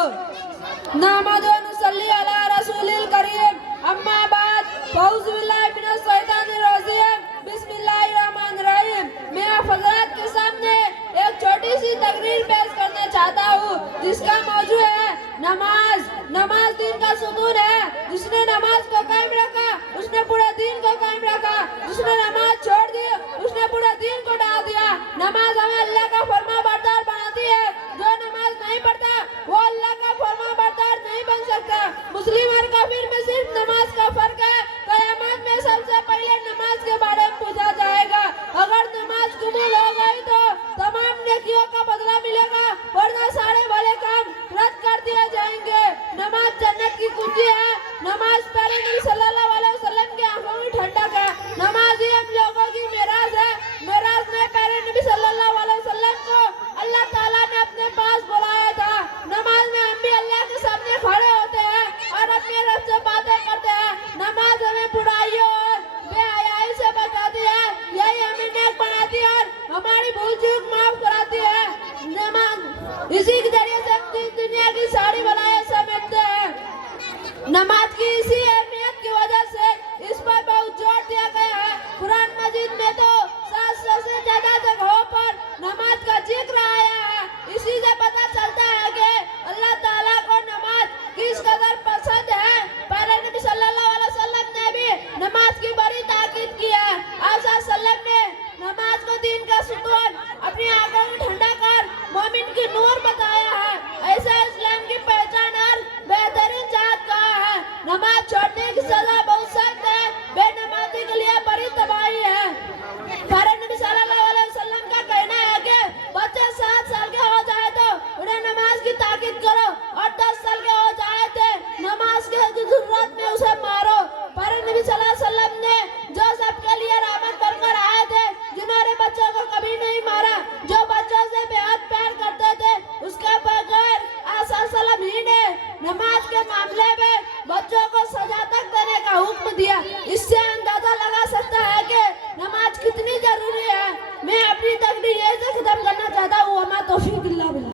नहमदुहु व नुसल्ली अला रसूलिल करीम अम्मा बाद फौज़ु बिल्लाहि मिनश शैतानिर रजीम बिस्मिल्लाहिर रहमानिर रहीम। मैं आप हज़रात के सामने एक छोटी सी तकरीर पेश करना चाहता हूँ जिसका मौजू है नमाज। नमाज दीन का सुतून है। जिसने नमाज को कायम रखा उसने पूरे दीन को कायम रखा। जिसने नमाज छोड़ दी उसने पूरे दीन को डाल दिया। नमाज हमें अल्लाह का फरमाबरदार बनाती है। जो नमाज नहीं पढ़ता वो अल्लाह का फरमाबरदार नहीं बन सकता। मुस्लिम और काफिर में सिर्फ नमाज का फर्क है। क़यामत में सबसे पहले नमाज के बारे में पूछा जाएगा। अगर नमाज कबूल हो गई तो तमाम नेकियों का बदला मिलेगा, वरना सारे भले काम रद्द कर दिए जाएंगे। नमाज जन्नत की कुंजी है। नमाज प्यारे नबी सल्लल्लाहु अलैहि वसल्लम की आंखों में ठंडक है। नमाज ही हम लोगों की मेराज है। मेराज ने प्यारे नबी सल्लल्लाहु अलैहि वसल्लम को अल्लाह ताला ने अपने पास बुलाया था। नमाज में हम भी अल्लाह के सामने खड़े होते हैं और अपने रब से बातें करते हैं। नमाज हमें बुराइयों और बेहयाई से बचाती है। यही हमें नेक बनाती है और हमारी भूल चूक माफ कराती है। नमाज इसी के जरिए से दुनिया की सारी बलाएं समेटते हैं। नमाज की इसी अहमियत की वजह से इस पर बहुत जोर दिया गया है। कुरान मजीद में तो 700 से ज्यादा जगहों पर नमाज का जिक्र आया है। इसी से पता चलता है कि अल्लाह ताला को नमाज किस कदर पसंद है। प्यारे नबी सल्लल्लाहु अलैहि वसल्लम ने भी नमाज की बड़ी ताकीद की है। आप सल्लल्लाहु ने नमाज को दीन का सुतून, अपनी आंखों में ठंडा कर मोमिन की नूर बताया है। ऐसा इस्लाम की पहचान और बेहतरीन जात कहा है। नमाज छोड़ने की सजा बहुत सख्त है। बेनमाजी के लिए बड़ी तबाही है। प्यारे नबी सल्लल्लाहु अलैहि वसल्लम का कहना है कि बच्चे 7 साल के हो जाए तो उन्हें नमाज की ताकीद करो और 10 साल के हो जाए थे नमाज के जरूरत में उसे मारो। प्यारे नबी सल्लल्लाहु अलैहि वसल्लम ने जो सबके लिए रहमत बनकर आए थे, जिन्होंने बच्चों को कभी नहीं मारा, जो बच्चों से बेहद प्यार करते थे, उसके बगैर सल्लम ही ने नमाज के मामले में बच्चों को सजा तक देने का हुक्म दिया। इससे अंदाजा लगा सकता है कि नमाज कितनी जरूरी है। मैं अपनी तकरीर